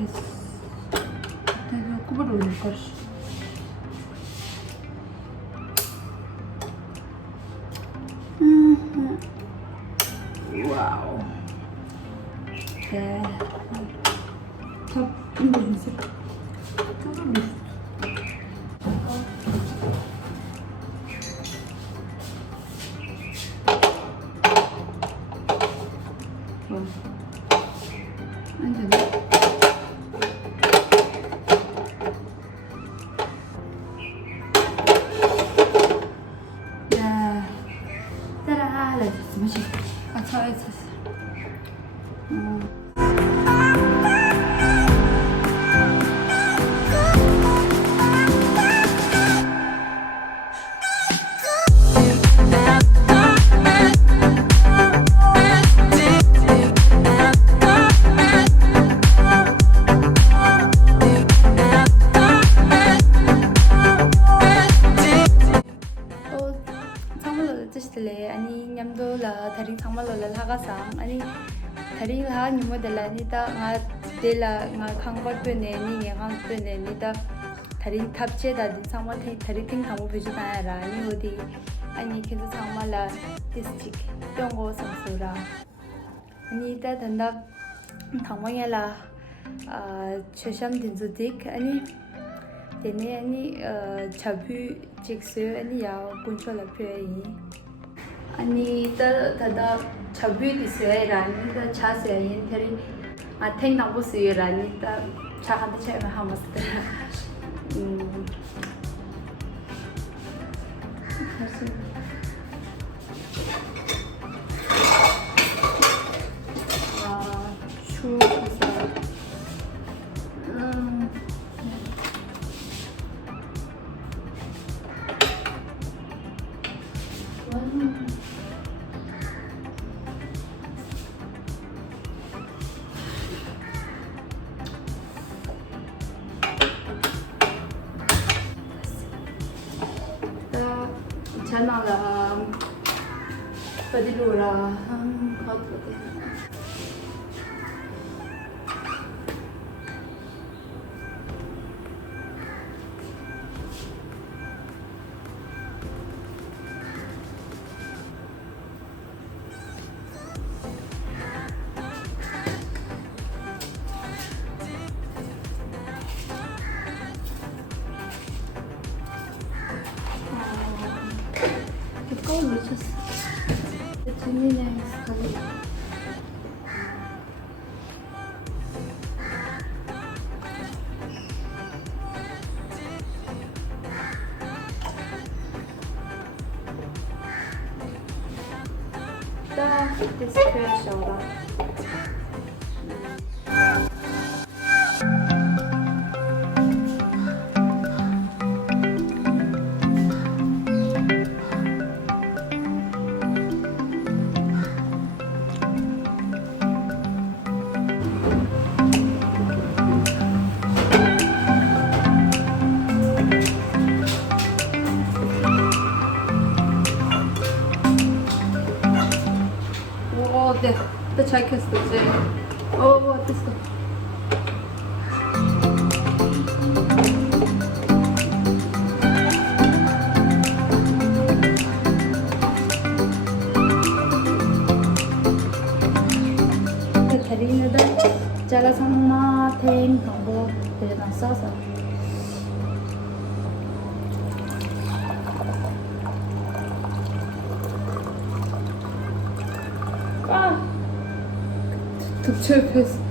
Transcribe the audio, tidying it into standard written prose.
kes. Tabii kubar olur karşı. Wow. Tabii İngilizce. Tamam. ماشي هتسوي 아니 냠도라 다리 상말로라 하가상 아니 다리 하 뉴모델라니다 nga dela nga khangbat pe ne ni nge khang pe ne ni da 다리 탑체 다 상말 다리 팅 상모 비주다 라 아니 어디 아니 계속 상말라 디스틱 병고 상소라 아니 다 단다 당황해라 최샴 딘조딕 아니 되네 아니 자부 직스 아니 야 군철라 페이 아니 다다 자부이 디스에라니 다 차세 인테리 아탱 나보스이라니 다 차한테 차면 하마스다 Channel pedilura hot olacağız. Yine sıkalım. Da despeşola. 네, 또 잘 켰어, 이제. 됐어. 다리는 제가 상마탱 방법들만 써서. 독철 패스